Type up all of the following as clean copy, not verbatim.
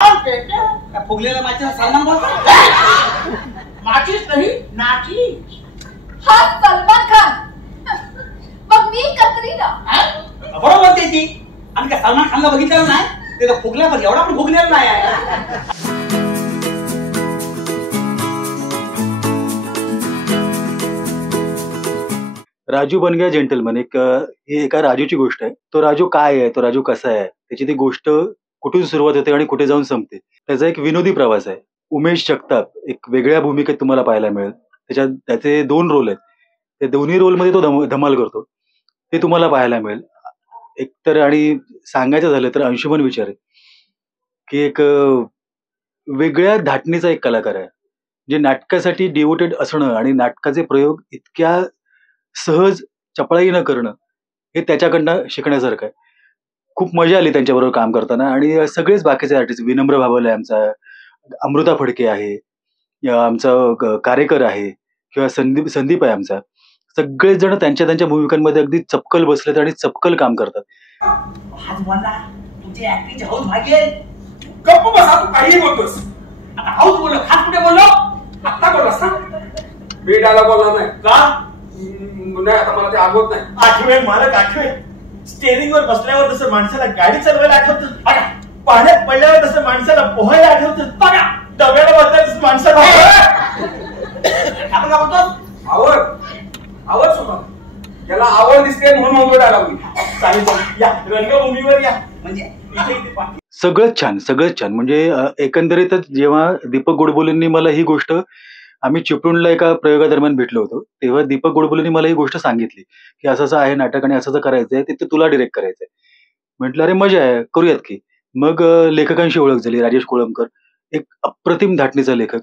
क्या फुगलेला माझ्या सलमान बोलतो? माचीच नाही नाचीच. हा सलमान खान, मग मी कतरीना. बरोबर ते ती. आणि काय सलमान खानला बघितलं नाही? ते तर फुगल्या पण एवढा पण फुगलेला नाही आहे. राजू बन गया जेंटलमन ही एका राजूची गोष्ट आहे. तो राजू काय आहे, तो राजू कसा आहे, त्याची ती गोष्ट कुठून सुरुवात होते आणि कुठे जाऊन संपते. त्याचा एक विनोदी प्रवास आहे. उमेश जगताप एक वेगळ्या भूमिकेत तुम्हाला पाहायला मिळेल. त्याचे 2 रोल आहेत. ते दोन्ही रोलमध्ये तो धमाल करतो. ते तुम्हाला पाहायला मिळेल. एकतर आणि सांगायचं झालं तर अंशुमन विचारे, की वेगळ्या धाटणीचा एक कलाकार आहे. जे नाटकासाठी डिव्होटेड असणं आणि नाटकाचे प्रयोग इतक्या सहज चपळाईनं करणं, हे त्याच्याकडनं शिकण्यासारखं आहे. खूप मजा आली त्यांच्याबरोबर काम करताना आणि सगळेच बाकीचे आर्टिस्ट विनम्र भाबल आहे आमचा, अमृता फडके आहे, आमचा कारेकर आहे किंवा संदीप आहे आमचा. सगळेच जण त्यांच्या त्यांच्या भूमिकांमध्ये अगदी चपकल बसलेत आणि चपकल काम करतात. आज मला तुझी ऍक्टिंग हाऊस भागेल. गप्प बसा, तू काही बोलतोस. आता हाऊस बोललो, हात कुठे बोललो? आत्ता बोललास ना? बेडाला बोलला नाही का? नाही, आता मला ते आठवत नाही. आठवेल मालक, आठवेल. स्टेअरिंग वर बसल्यावर जसं माणसाला गाडी चालवायला आठवतं, पाण्यात पडल्यावर जसं माणसाला पोहायला आठवतं, बघा डब्याला बसल्यावर जसं माणसाला आपण काय बोलतो? आवड स्वतः त्याला आवड दिसते म्हणून म्हणतो डायलॉग. चालेल या रंगभूमीवर या. म्हणजे इथे सगळंच छान. म्हणजे एकंदरीतच जेव्हा दीपक गोडबोलेंनी मला ही गोष्ट, आम्ही चिपळूणला एका प्रयोगादरम्यान भेटलो होतो, तेव्हा दीपक गोडबोलेंनी मला ही गोष्ट सांगितली, की असं आहे नाटक आणि असं करायचंय, ते तुला डिरेक्ट करायचंय. म्हटलं अरे मजा आहे, करूयात की. मग लेखकांशी ओळख झाली. राजेश कोळंबकर एक अप्रतिम धाटणीचा लेखक.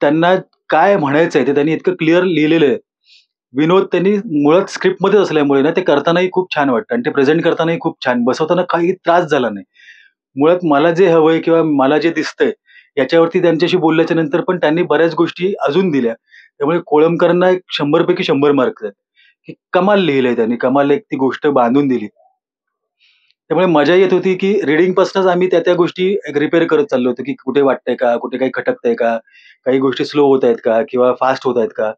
त्यांना काय म्हणायचंय ते त्यांनी इतकं क्लिअर लिहिलेलं आहे. विनोद त्यांनी मुळात स्क्रिप्टमध्येच असल्यामुळे ना ते करतानाही खूप छान वाटतं आणि ते प्रेझेंट करतानाही खूप छान, बसवताना काही त्रास झाला नाही. मुळात मला जे हवंय किंवा मला जे दिसतंय याच्यावरती त्यांच्याशी बोलल्याच्या नंतर पण त्यांनी बऱ्याच गोष्टी अजून दिल्या. त्यामुळे कोळंबकरांना एक 100 पैकी 100 मार्क आहेत, की कमाल लिहिलंय त्यांनी, कमाल एक ती गोष्ट बांधून दिली. त्यामुळे मजा येत होती, की रीडिंग पासूनच आम्ही त्या गोष्टी रिपेअर करत चाललो होतो, की कुठे वाटतंय का, कुठे काही खटकतंय का, काही गोष्टी स्लो होत आहेत का किंवा फास्ट होत आहेत का,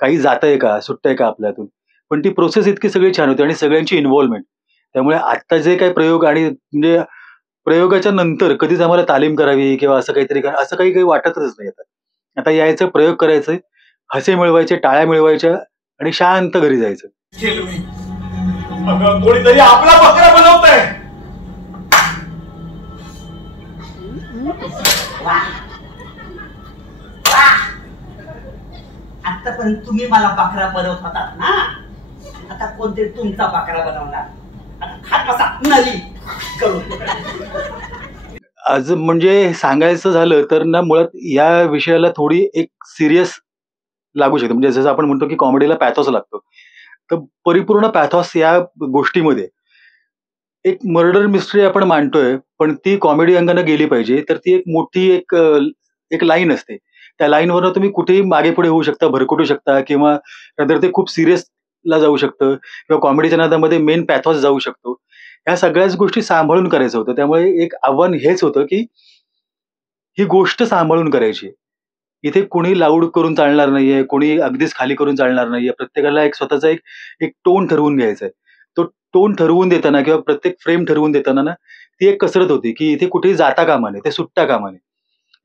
काही जातंय का, सुटतंय का आपल्यातून. पण ती प्रोसेस इतकी सगळी छान होती आणि सगळ्यांची इन्व्हॉल्वमेंट. त्यामुळे आत्ता जे काही प्रयोग आणि म्हणजे प्रयोगाच्या नंतर कधीच आम्हाला तालीम करावी किंवा असं काहीतरी असं काही वाटतच नाही आता. आता यायचं, प्रयोग करायचे, हसे मिळवायचे, टाळ्या मिळवायच्या आणि शांत घरी जायचं. कोणीतरी आपला बकरा बनवतंय. आतापर्यंत तुम्ही मला बकरा बनवत होतात ना, आता कोणतरी तुमचा बकरा बनवणार. आता खात बसा नली करून. आज म्हणजे सांगायचं झालं तर ना मुळात या विषयाला थोडी एक सिरियस लागू शकते. म्हणजे जसं आपण म्हणतो की कॉमेडीला पॅथॉस लागतो, तर परिपूर्ण पॅथॉस या गोष्टीमध्ये एक मर्डर मिस्ट्री आपण मांडतोय, पण ती कॉमेडी अंगाने गेली पाहिजे. तर ती एक मोठी एक लाईन असते. त्या लाईनवरनं तुम्ही कुठेही मागे-पुढे होऊ शकता, भरकटू शकता किंवा नंतर ते खूप सीरियसला जाऊ शकतं किंवा कॉमेडीच्या नादामध्ये मेन पॅथॉस जाऊ शकतो. ह्या सगळ्याच गोष्टी सांभाळून करायचं होतं. त्यामुळे एक आव्हान हेच होतं, की ही गोष्ट सांभाळून करायची. इथे कोणी लाऊड करून चालणार नाहीये, कोणी अगदीच खाली करून चालणार नाहीये. प्रत्येकाला एक स्वतःचा एक टोन ठरवून घ्यायचा आहे. तो टोन ठरवून देताना किंवा प्रत्येक फ्रेम ठरवून देताना ना, ती एक कसरत होती, की इथे कुठेही जाता कामा नये, ते सुटता कामा नये.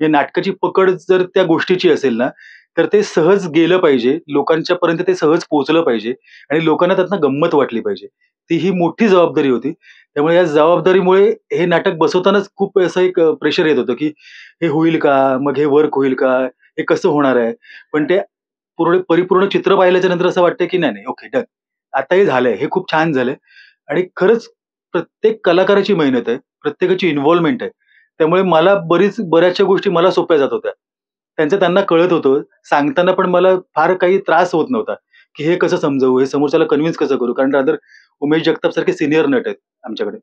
हे नाटकाची पकड जर त्या गोष्टीची असेल ना, तर ते सहज गेलं पाहिजे. लोकांच्यापर्यंत ते सहज पोहोचलं पाहिजे आणि लोकांना त्यातनं गंमत वाटली पाहिजे. ती ही मोठी जबाबदारी होती. त्यामुळे या जबाबदारीमुळे हे नाटक बसवतानाच खूप असं एक प्रेशर येत होतं, की हे होईल का? मग हे वर्क होईल का? हे कसं होणार आहे? पण ते परिपूर्ण चित्र पाहिल्याच्या नंतर असं वाटतं, की नाही, ओके डन. आता हे झालंय. हे खूप छान झालंय आणि खरंच प्रत्येक कलाकाराची मेहनत आहे. प्रत्येकाची इन्व्हॉल्वमेंट आहे. त्यामुळे मला बऱ्याचशा गोष्टी मला सोप्या जात होत्या. त्यांचं त्यांना कळत होतं. सांगताना पण मला फार काही त्रास होत नव्हता, की हे कसं समजावू? हे समोरच्याला कन्व्हिन्स कसं करू? कारण रादर उमेश जगताप सारखे सिनियर नट आहेत आमच्याकडे.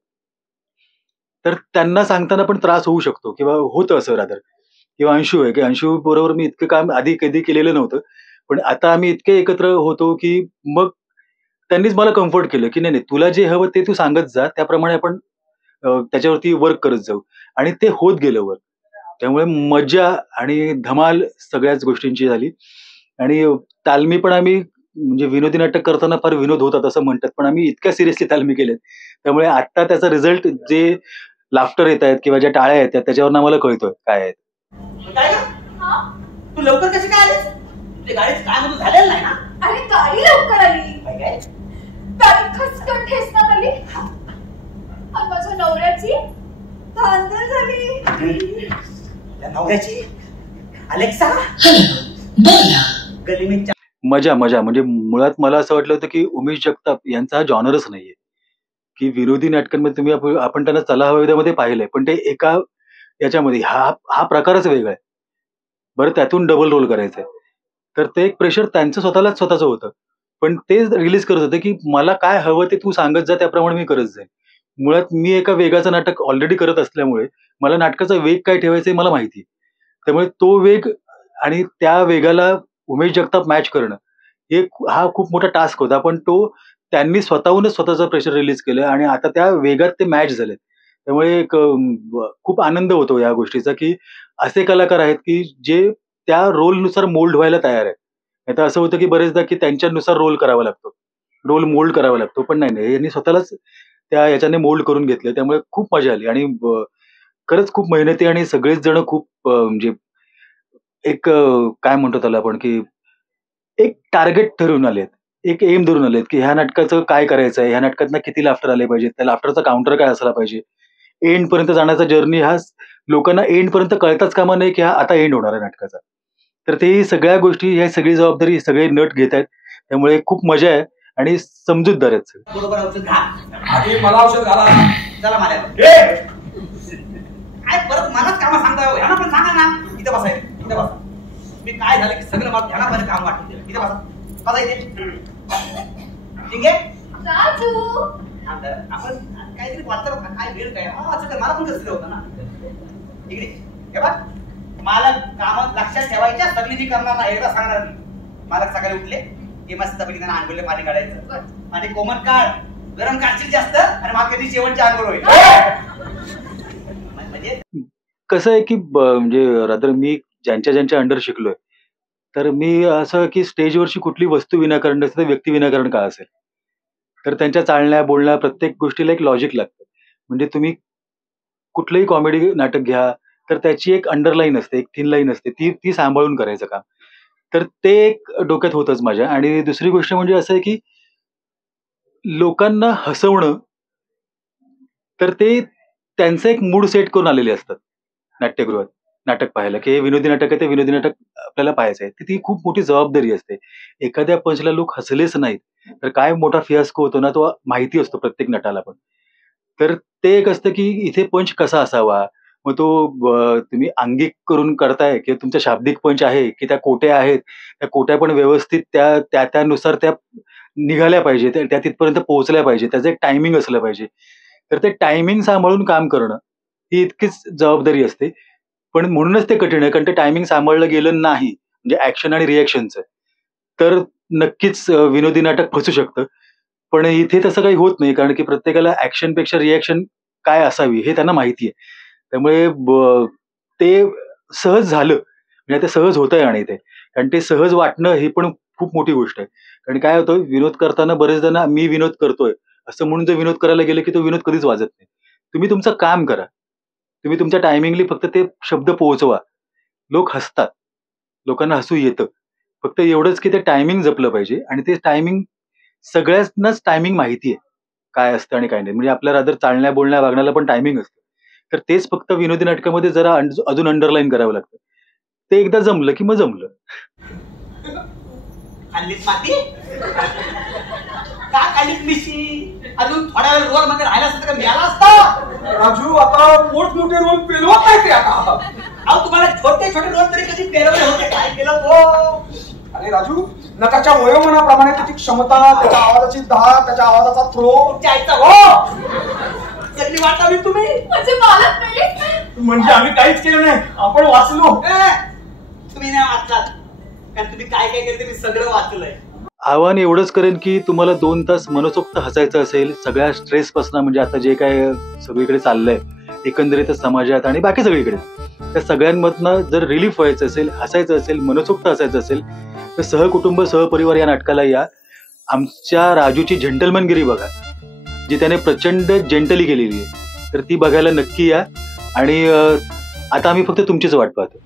तर त्यांना सांगताना पण त्रास होऊ शकतो किंवा होतं असं रादर. किंवा अंशू आहे, की अंशू बरोबर मी इतकं काम आधी कधी केलेलं नव्हतं. पण आता आम्ही इतके एकत्र होतो, की मग त्यांनीच मला कम्फर्ट केलं, की नाही, तुला जे हवं ते तू सांगत जा. त्याप्रमाणे आपण त्याच्यावरती वर्क करत जाऊ आणि ते होत गेलं वर्क. त्यामुळे मजा आणि धमाल सगळ्याच गोष्टींची झाली. आणि तालमी पण आम्ही म्हणजे विनोदी नाटक करताना फार विनोद होतात असं म्हणतात, पण आम्ही इतक्या सिरियसली तालमी केल्यात. त्यामुळे आता त्याचा रिझल्ट जे लाफ्टर येत आहेत किंवा ज्या टाळ्या येतात त्याच्यावरून आम्हाला कळतोय काय आहे. काय ग? तू लवकर कशी काय आलीस? तुझ्या गाडीचं काय म्हणून झालेलं नाही ना? अरे गाडी लवकर आली, काय गाडी खचकन ठेचण्यात आली आणि माझ्या नवऱ्याची धांदल झाली. त्या नवऱ्याची अलेक्सा गली में मजा म्हणजे मुळात मला असं वाटलं होतं की उमेश जगताप यांचा हा जॉनरच नाहीये की विनोदी नाटकांमध्ये तुम्ही आपण त्यांना चला हवा विद्यामध्ये पाहिलंय, पण ते एका याच्यामध्ये हा प्रकारच वेगळा आहे. बरं, त्यातून डबल रोल करायचंय तर ते एक प्रेशर त्यांचं स्वतःचं होतं, पण ते रिलीज करत होते की मला काय हवं ते तू सांगत जा, त्याप्रमाणे मी करत जाईन. मुळात मी एका वेगाचं नाटक ऑलरेडी करत असल्यामुळे मला नाटकाचा वेग काय ठेवायचा मला माहिती. त्यामुळे तो वेग आणि त्या वेगाला उमेश जगताप मॅच करणं हा खूप मोठा टास्क होता, पण तो त्यांनी स्वतःहूनच स्वतःचं प्रेशर रिलीज केलं आणि आता त्या वेगात ते मॅच झाले. त्यामुळे खूप आनंद होतो या गोष्टीचा की असे कलाकार आहेत की जे त्या रोलनुसार मोल्ड व्हायला तयार आहेत. आता असं होतं की बरेचदा की त्यांच्यानुसार रोल करावा लागतो, रोल मोल्ड करावा लागतो, पण नाही, यांनी स्वतःलाच त्या याच्याने मोल्ड करून घेतलं. त्यामुळे खूप मजा आली आणि खरंच खूप मेहनती आणि सगळेच जण खूप म्हणजे एक काय म्हणतो त्याला आपण की एक टार्गेट ठरवून आलेत, एक एम धरून आलेत की ह्या नाटकाचं काय करायचं आहे, ह्या नाटकातनं किती लाफ्टर आले पाहिजे, त्या लाफ्टरचा काउंटर काय असला पाहिजे, एंड पर्यंत जाण्याचा जर्नी हा लोकांना एंड पर्यंत कळताच कामा नाही की हा आता एंड होणार आहे नाटकाचा. तर ते सगळ्या गोष्टी, ह्या सगळी जबाबदारी सगळे नट घेत आहेत. त्यामुळे खूप मजा आहे आणि समजूतदार आहेत सगळे. बरोबर औषध घा. आधी मला औषध घाला. चला मला काय परत मलाच कामं सांगता ह्यांना पण सांगा ना. इथे बसायचं, इथे बसा. मी काय झालं की सगळं मला ध्यानामध्ये काम वाटून दिलं. इथे बसा इथे. ठीक आहे राजू, आपण काहीतरी वाचलं काय वेळ काय वाचत मला पण कसं होतं ना. इकडे हे बघ, मला काम लक्षात ठेवायच्या, सगळी मी करणार नाही, एकदा सांगणार मी. मला सकाळी उठले की मस्त पैकी त्यांना आंघोळीला पाणी काढायचं आणि कोमट काढ, गरम काढशील जास्त आणि मग कधी शेवटच्या आंघोळ होईल. म्हणजे कसं आहे की म्हणजे रादर मी ज्यांच्या अंडर शिकलोय, तर मी असं की स्टेजवरची कुठली वस्तू विनाकारण नसते, व्यक्ती विनाकारण का असेल, तर त्यांच्या चालण्या बोलण्या प्रत्येक गोष्टीला एक लॉजिक लागतं. म्हणजे तुम्ही कुठलंही कॉमेडी नाटक घ्या तर त्याची एक अंडरलाईन असते, एक थिन लाईन असते, ती सांभाळून करायचं काम. तर ते एक डोक्यात होतच माझ्या. आणि दुसरी गोष्ट म्हणजे असं आहे की लोकांना हसवणं, तर ते त्यांचं एक मूड सेट करून आलेले असतात नाट्यगृहात नाटक पाहायला की हे विनोदी नाटक आहे, ते विनोदी नाटक आपल्याला पाहायचं आहे. ती खूप मोठी जबाबदारी असते. एखाद्या पंचला लोक हसलेच नाहीत तर काय मोठा फियास्को होतो ना, तो माहिती असतो प्रत्येक नटाला पण. तर ते एक असतं की इथे पंच कसा असावा, मग तो तुम्ही अंगिक करून करताय की तुमचा शाब्दिक पंच आहे की त्या कोट्या आहेत, त्या कोट्या पण व्यवस्थित त्यानुसार त्या निघाल्या पाहिजे, त्या तिथपर्यंत पोहोचल्या पाहिजे, त्याचं एक टायमिंग असलं पाहिजे. तर ते टायमिंग सांभाळून काम करणं ही इतकीच जबाबदारी असते. पण म्हणूनच ते कठीण आहे, कारण ते टायमिंग सांभाळलं गेलं नाही म्हणजे ऍक्शन आणि रिॲक्शनचं, तर नक्कीच विनोदी नाटक फसू शकतं. पण इथे तसं काही होत नाही, कारण की प्रत्येकाला ऍक्शनपेक्षा रिॲक्शन काय असावी हे त्यांना माहिती आहे. त्यामुळे ते सहज झालं म्हणजे ते सहज होतंय. आणि ते कारण ते सहज वाटणं ही पण खूप मोठी गोष्ट आहे. कारण काय होतं, विनोद करताना बरेच जण मी विनोद करतोय असं म्हणून जर विनोद करायला गेलं की तो विनोद कधीच वाजत नाही. तुम्ही तुमचं काम करा, तुम्ही तुमच्या टायमिंगली फक्त ते शब्द पोहोचवा. लोक हसतात, लोकांना हसू येतं. फक्त एवढंच की ते टायमिंग जपलं पाहिजे आणि ते टायमिंग सगळ्यांनाच टायमिंग माहिती आहे काय असतं आणि काय नाही. म्हणजे आपल्या रादर चालण्या बोलण्या वागण्याला पण टायमिंग असतं. तर तेच फक्त विनोदी नाटकामध्ये जरा अजून अंडरलाईन करावं लागतं. ते एकदा जमलं की मग जमलं. खाल्लीच माती का खाल्लीच मिशी, अजून थोड्या वेळ रोल मध्ये राहिला असतं का मिळाला असता. राजू आता मोठमोठे रोल पेलवत नाही ते आता. अहो तुम्हाला छोटे छोटे रोल तरी कधी पेलवले होते, काय केलं तो. अरे राजू, नटाच्या वयोमानाप्रमाणे त्याची क्षमता, त्याच्या आवाजाची धार, त्याच्या आवाजाचा थ्रो, जायचा हो सगळी वाटावी तुम्ही. म्हणजे मालक मिळेच नाही. म्हणजे आम्ही काहीच केलं नाही, आपण वाचलो. तुम्ही नाही वाचलात, कारण तुम्ही काय काय केलं ते मी सगळं वाचलंय. आव्हान एवढंच करेन की तुम्हाला 2 तास मनसोक्त हसायचं असेल, सगळ्या स्ट्रेस पासून म्हणजे आता जे काय सगळीकडे चाललंय एकंदरीतच समाजात आणि बाकी सगळीकडे, त्या सगळ्यांमधनं जर रिलीफ व्हायचं असेल, हसायचं असेल, मनसोक्त हसायचं असेल तर सहकुटुंब सहपरिवार या नाटकाला या. आमच्या राजूची जेंटलमॅनगिरी बघा, जी त्याने प्रचंड जेंटली केलेली आहे, तर ती बघायला नक्की या. आणि आता आम्ही फक्त तुमचीच वाट पाहतो.